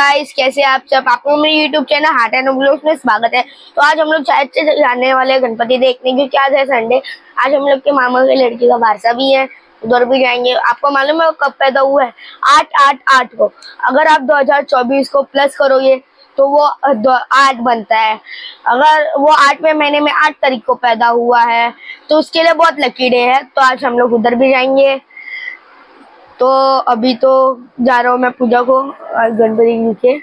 Guys, कैसे आप सब? आपको मेरे YouTube channel heart end blogs में स्वागत है। तो आज हम लोग शायद से जाने वाले हैं गणपति देखने, क्योंकि आज है संडे। आज हम लोग के मामा के लड़की का बारसा भी है, उधर भी जाएंगे। आपको मालूम है वो कब पैदा हुआ है? 8/8/8 को। अगर आप 2024 को प्लस करोगे तो वो 8 बनता है। अगर वो 8वें महीने में 8 तारीख को पैदा हुआ है तो उसके लिए बहुत लकी डे है। तो आज हम लोग उधर भी जाएंगे। तो अभी तो जा रहा हूँ मैं पूजा को गणपति जी के।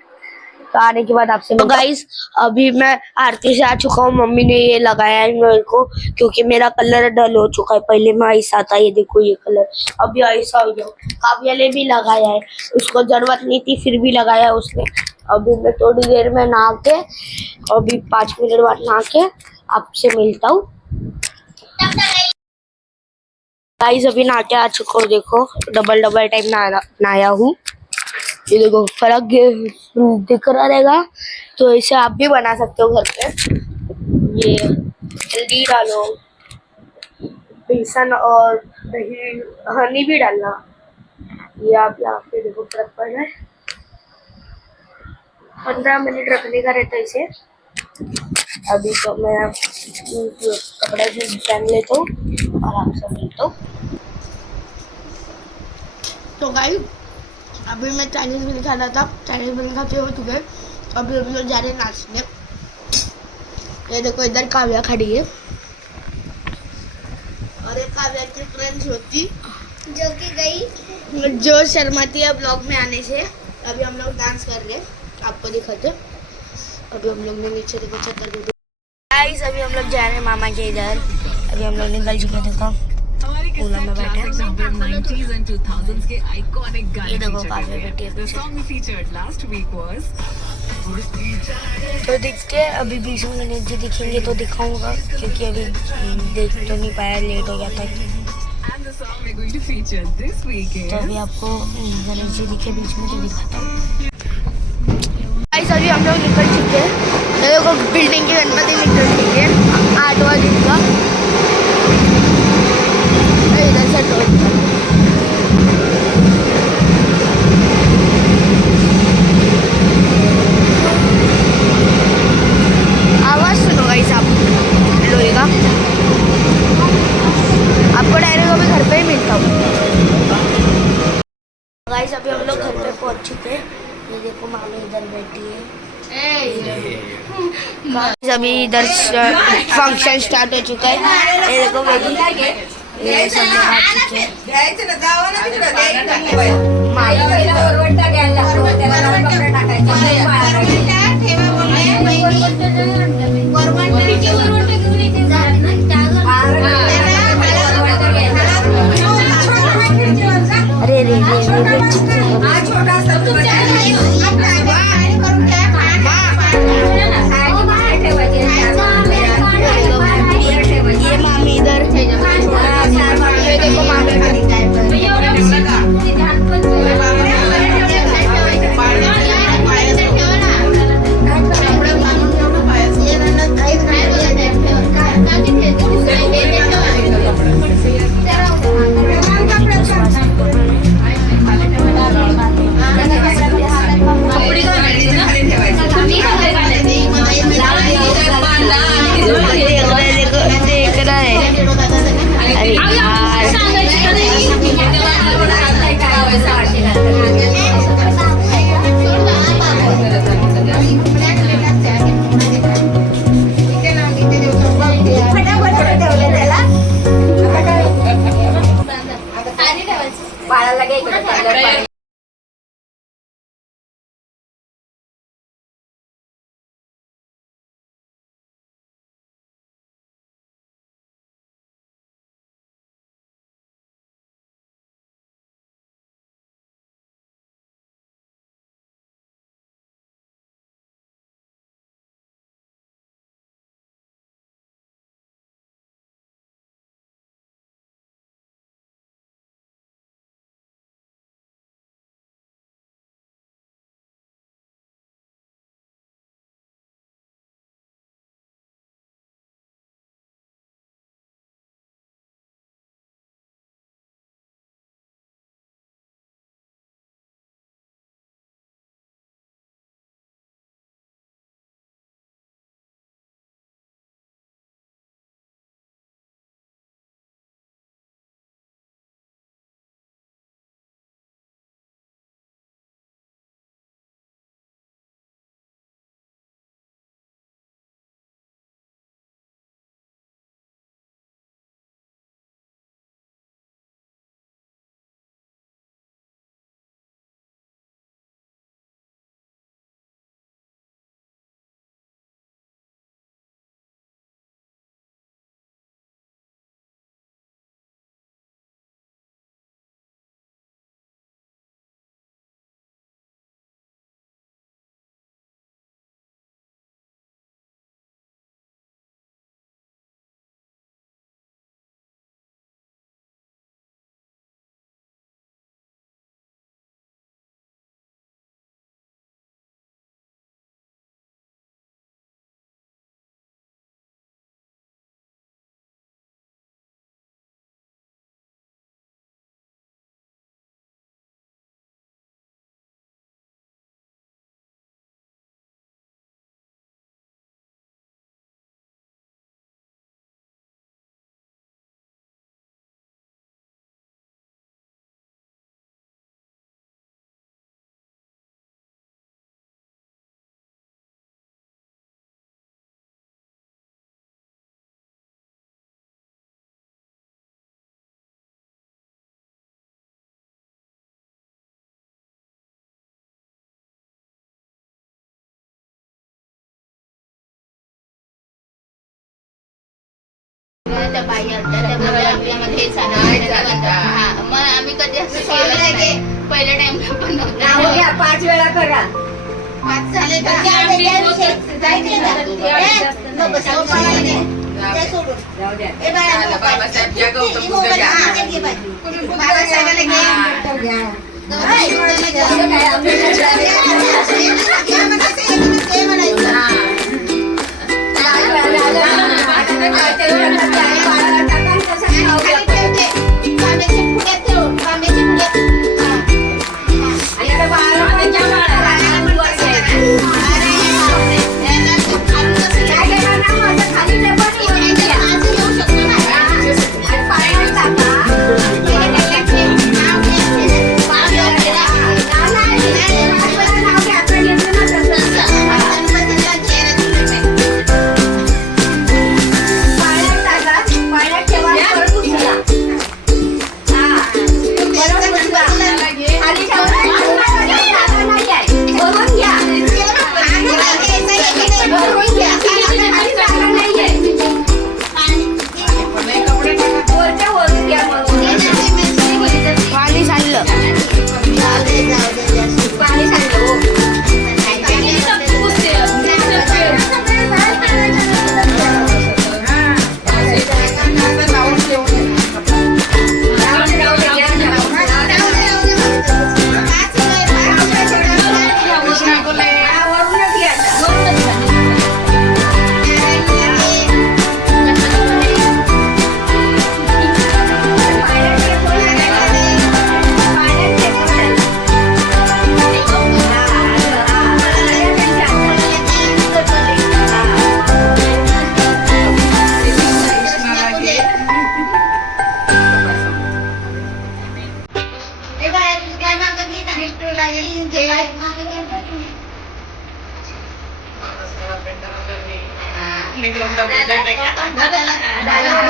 तो आने के बाद आपसे गाइस, अभी मैं आरती से आ चुका हूँ। मम्मी ने ये लगाया है मेरे को, क्योंकि मेरा कलर डल हो चुका है। पहले में ऐसा था, ये देखो ये कलर अभी ऐसा हो गया। काव्या ने भी लगाया है, उसको जरूरत नहीं थी फिर भी लगाया उसने। अभी मैं थोड़ी देर में नहा के, अभी 5 मिनट बाद नहा के आपसे मिलता हूँ। गाइस, अभी नहा के आ चुका हूँ। देखो डबल टाइम नहाया हूँ। ये देखो फर्क दिख रहा रहेगा। तो इसे आप भी बना सकते हो घर पे। ये हल्दी डालो, बेसन और दही, हनी भी डालना। ये आप यहाँ पे देखो फर्क पड़ रहा है। 15 मिनट रखने का रहता है इसे। अभी तो मैं कपड़ा भी पहन लेता हूँ और आपसे मिलता हूँ। तो गाइस, अभी मैं चाइनीज बिल खा रहा था, चाइनीज बिल खाते हो चुके। अभी हम लोग जा रहे हैं नाचने। ये देखो इधर काव्या खड़ी है और एक काव्या की फ्रेंड्स होती जो कि गई, जो शर्माती है ब्लॉग में आने से। अभी हम लोग डांस कर रहे हैं, आपको दिखाते। अभी हम लोग ने नीचे देखो चद्दर दे दी। गाइस, अभी हम लोग जा रहे हैं मामा के इधर। अभी हम लोग निकल चुके। देखो पूरा में बैठे। ये देखो काफी बैठी है। तो दिखते अभी बीच में गणेश जी दिखेंगे तो दिखाऊंगा, क्योंकि अभी देख तो नहीं पाया, लेट हो गया था। तो अभी आपको गणेश जी दिखे बीच में तो दिखाता हूँ। गाइस, अभी हम लोग निकल चुके हैं। देखो बिल्डिंग की गणपति निकल चुकी है 8वां दिन का। इधर से आवाज सुनो गाइस आप लोहे का। आपको डायरेक्ट अभी घर पे ही मिलता हूँ। गाइस, अभी हम लोग घर पे पहुंच चुके हैं। ये देखो मामी इधर बैठी है। अभी इधर फंक्शन स्टार्ट हो चुका है। ये देखो बेबी, ये सब लोग आ चुके हैं। अरे रे ये मामी इधर, ये देखो मामी त्या बाई आलत्या त्यामुळे आपल्यामध्ये हे सांगितलं. हा मग आम्ही कधी असं केलं नाही. पहिल्या टाइमला पण नव्हतं. 5 वेळा करा. 5 झाले का? बाबासाहेब या गौतम बुद्ध घ्या.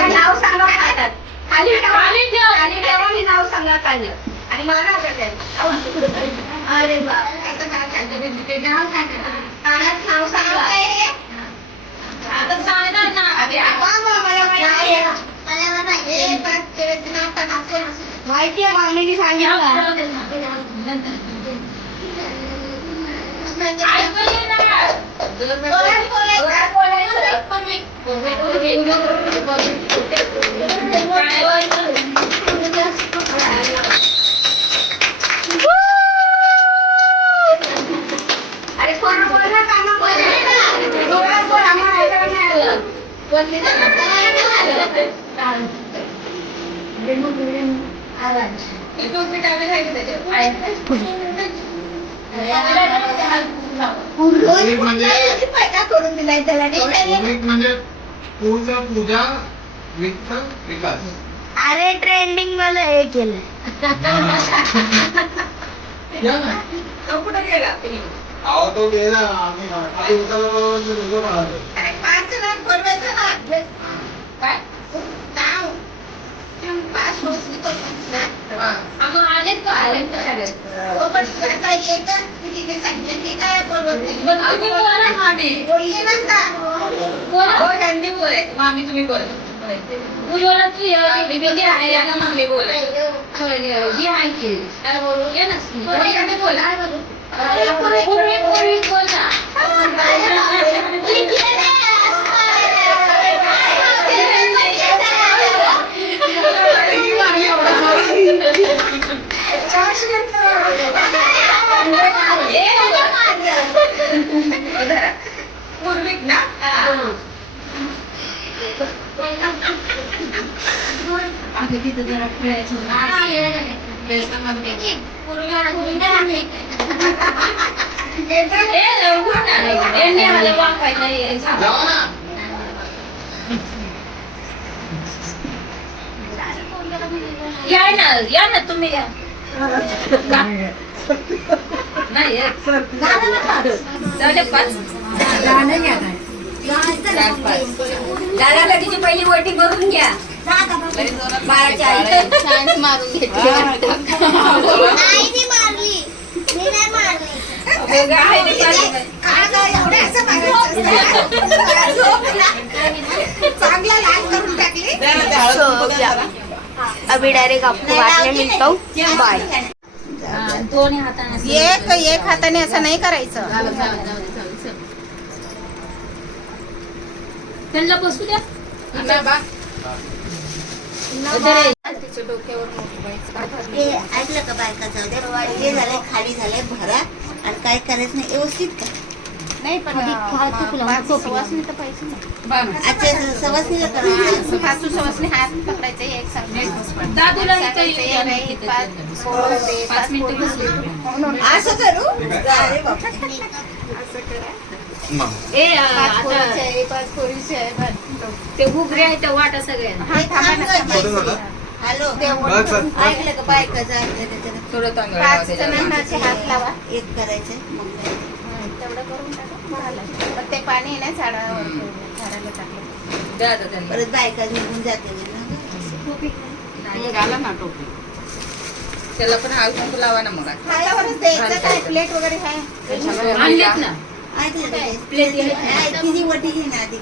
नाव सांगा खाली ठेवा मी नाव सांगा खाली आणि मला अरे नाव सांगा माहिती आहे मामीने सांगितलं. करून दिलाय त्याला म्हणजे पूजा विकास. अरे ट्रेंडिंग मला हे केलं. कुठे गेला अहो तो गेला आम्ही मामी तुम्ही बोल पूर्वीक ना आता तिथं जरा खेळायचं या ना तुम्ही या नाही दादाला तिची पहिली वटी करून घ्या. बाळाच्या आई चान्स मारून घेतली. नाही मारली. मी नाही मारली. आहे एवढं असं मारायचं चांगला लाल करून टाकली. अभी डायरेक्ट आपको बाद में मिलता हूँ बाय. एक हाताने असं नाही करायचं. त्यांना बसू द्या. तिच्या डोक्यावर हे ऐकलं का बायका जाऊ दे हे झालंय खाली झालंय भरा आणि काय करायचं नाही व्यवस्थित का नाही पण सवासणी तर पाहिजे ना. अच्छा सवासणीला करायचं सासू सवासणी हात पकडायचे एक सांगायचं. दादूला पाच मिनिटं बसली. असं करू अरे बापरे. पाच पोरीचे आहे, पाच पोरीचे आहे. ते घुगरे आहे त्या वाटा सगळ्यांना. हा, थांबा ना. हॅलो बस बस ऐकलं का बायका जाते थोडं तांदूळ पाच जणांचे हात लावा. एक करायचंय मग तेवढं करून टाका झालं. पण ते पाणी आहे ना झाडाला टाकलं. द्या आता त्यांना. परत बायका निघून जाते ना नाही, घाला ना टोपी. त्याला पण हळद कुंकू लावा ना मग आता. खायावरच द्यायचं काय प्लेट वगैरे आहे. आणलेत ना. ऐकलं का प्लेट घे. तिची वटी घे ना आधी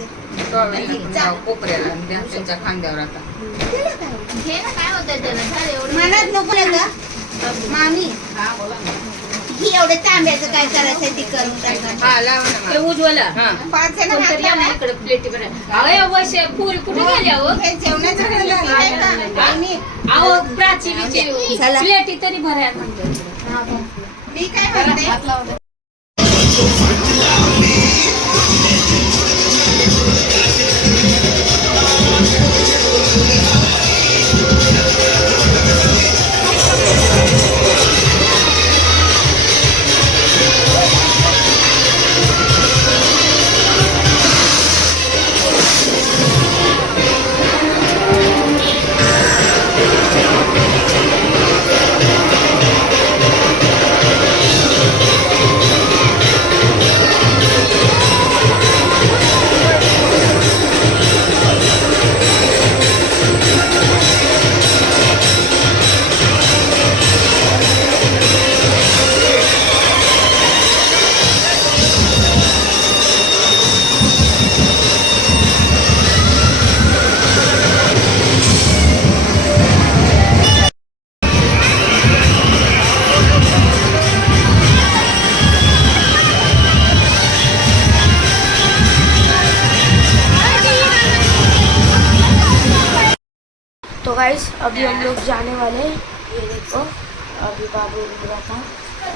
टॉवेलला पण लावा कोपऱ्याला आणि द्या त्यांच्या खांद्यावर आता. घे ना, काय होतं त्याला झालं एवढं. मनात नको का मामी ही एवढं तांब्याचं काय करायचं ती करून टाका. हा लावा ना ते मग. उज्ज्वला. हा. पाच जण हात कोणतरी या लावा. ना इकडे प्लेटीवर. अहो वैसे पुरी कुठे गेली अहो? हे जेवणाचं वेळ झालं नाही का? आणि अहो प्राची बिची चला. प्लेटी तरी भरायला म्हणतो. मी काय म्हणते तो गाइस अभी हम लोग जाने वाले हैं. ये देखो अभी बाबू उठ रहा था,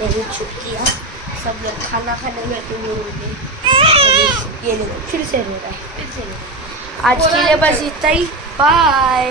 ये भी छुप किया. सब लोग खाना खाने बैठे हुए होंगे. अभी ये देखो फिर से रो रहा है. आज के लिए बस इतना ही. बाय.